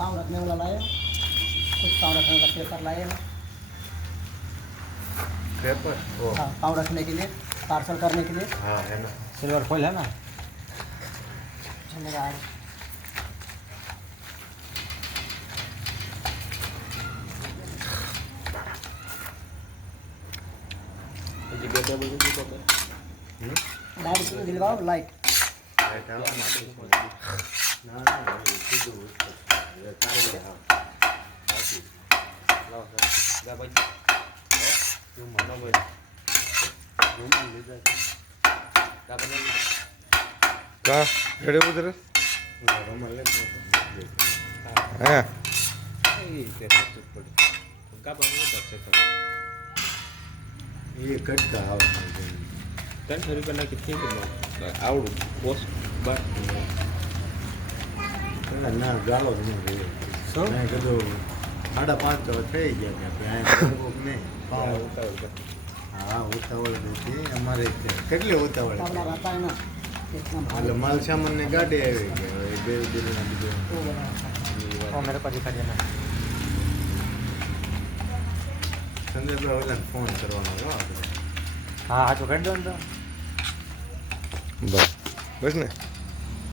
पाँव रखने वाला लाए, कुछ पाँव रखने वाला पेपर लाए हैं। पेपर ओ हाँ, पाँव रखने के लिए, पार्सल करने के लिए। हाँ है ना सिल्वर फॉइल है ना। चलेगा आज। लाइट क्यों दिलवाओ लाइट। ના ના એ કીધું તારે લે હા સાચી લાવ જા ભાઈ તું મને ભાઈ રૂમ લીધા કા બને का खड़े उधर રૂમ લે है એ તે સચ્ચું પડી કા બને છે તો એ કટકા આવે 300 રૂપિયા કિતની કિંમત આવડું બોસ બસ ના ગાલો જ નહીં શું? મેં કીધું 5.5 થઈ ગયા ત્યાં નહીં હા ઉતાવળ નથી અમારે કેટલી ઉતાવળ कावड़ा रहता है ना, इतना भारी। એટલે માલ સામાનની ગાડી આવી ગઈ હવે બે દિનના બીજો वो बड़ा रहता है। वो मेरे को दिखा देना। સંજયભાઈ ઓલાને ફોન કરવાનો હતો આપણે हाँ हाँ, तो कर दो ना तो। बस बस ने